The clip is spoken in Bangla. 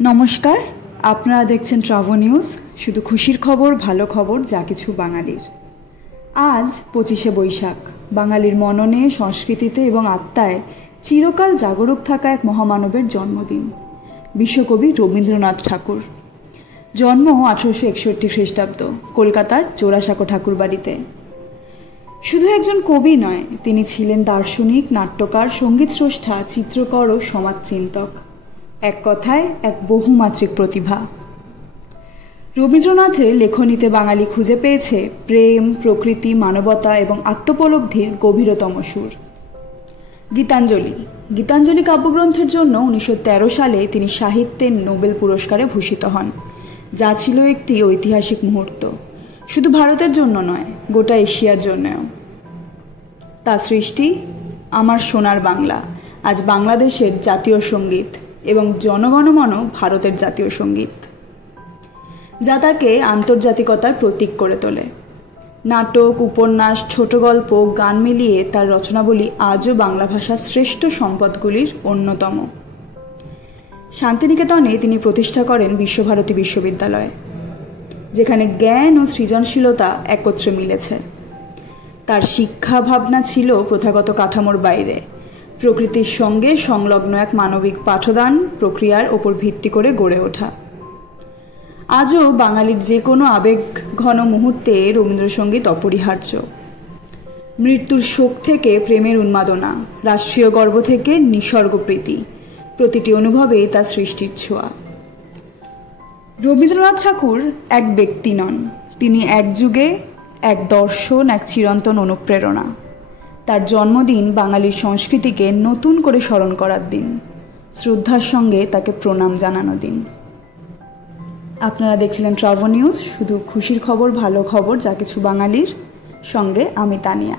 নমস্কার, আপনারা দেখছেন ট্রাভো নিউজ, শুধু খুশির খবর, ভালো খবর, যা কিছু বাঙালির। আজ 25শে বৈশাখ, বাঙালির মননে, সংস্কৃতিতে এবং আত্মায় চিরকাল জাগরুক থাকা এক মহামানবের জন্মদিন, বিশ্বকবি রবীন্দ্রনাথ ঠাকুর। জন্ম 1861 খ্রিস্টাব্দ, কলকাতার জোড়াসাঁকো ঠাকুরবাড়িতে। শুধু একজন কবি নয়, তিনি ছিলেন দার্শনিক, নাট্যকার, সঙ্গীত স্রষ্টা, চিত্রকর ও সমাজচিন্তক। এক কথায় এক বহুমাত্রিক প্রতিভা। রবীন্দ্রনাথের লেখনীতে বাঙালি খুঁজে পেয়েছে প্রেম, প্রকৃতি, মানবতা এবং আত্মোপলব্ধির গভীরতম সুর। গীতাঞ্জলি কাব্যগ্রন্থের জন্য 1913 সালে তিনি সাহিত্যের নোবেল পুরস্কারে ভূষিত হন, যা ছিল একটি ঐতিহাসিক মুহূর্ত, শুধু ভারতের জন্য নয়, গোটা এশিয়ার জন্যও। তার সৃষ্টি আমার সোনার বাংলা আজ বাংলাদেশের জাতীয় সঙ্গীত এবং জনগণমন ভারতের জাতীয় সঙ্গীত, যা তাকে আন্তর্জাতিকতার প্রতীক করে তোলে। নাটক, উপন্যাস, ছোট গল্প, গান মিলিয়ে তার রচনাবলী আজও বাংলা ভাষার শ্রেষ্ঠ সম্পদগুলির অন্যতম। শান্তিনিকেতনে তিনি প্রতিষ্ঠা করেন বিশ্বভারতী বিশ্ববিদ্যালয়, যেখানে জ্ঞান ও সৃজনশীলতা একত্রে মিলেছে। তার শিক্ষা ভাবনা ছিল প্রথাগত কাঠামোর বাইরে, প্রকৃতির সঙ্গে সংলগ্ন এক মানবিক পাঠদান প্রক্রিয়ার ওপর ভিত্তি করে গড়ে ওঠা। আজও বাঙালির যে কোনো আবেগ ঘন মুহূর্তে রবীন্দ্রসঙ্গীত অপরিহার্য। মৃত্যুর শোক থেকে প্রেমের উন্মাদনা, রাষ্ট্রীয় গর্ব থেকে নিসর্গপ্রীতি, প্রতিটি অনুভবে তার সৃষ্টির ছোঁয়া। রবীন্দ্রনাথ ঠাকুর এক ব্যক্তি নন, তিনি এক যুগে, এক দর্শন, এক চিরন্তন অনুপ্রেরণা। তার জন্মদিন বাঙালির সংস্কৃতিকে নতুন করে স্মরণ করার দিন, শ্রদ্ধার সঙ্গে তাকে প্রণাম জানানো দিন। আপনারা দেখছিলেন ট্রাভো নিউজ, শুধু খুশির খবর, ভালো খবর, যা কিছু বাঙালির, সঙ্গে আমি তানিয়া।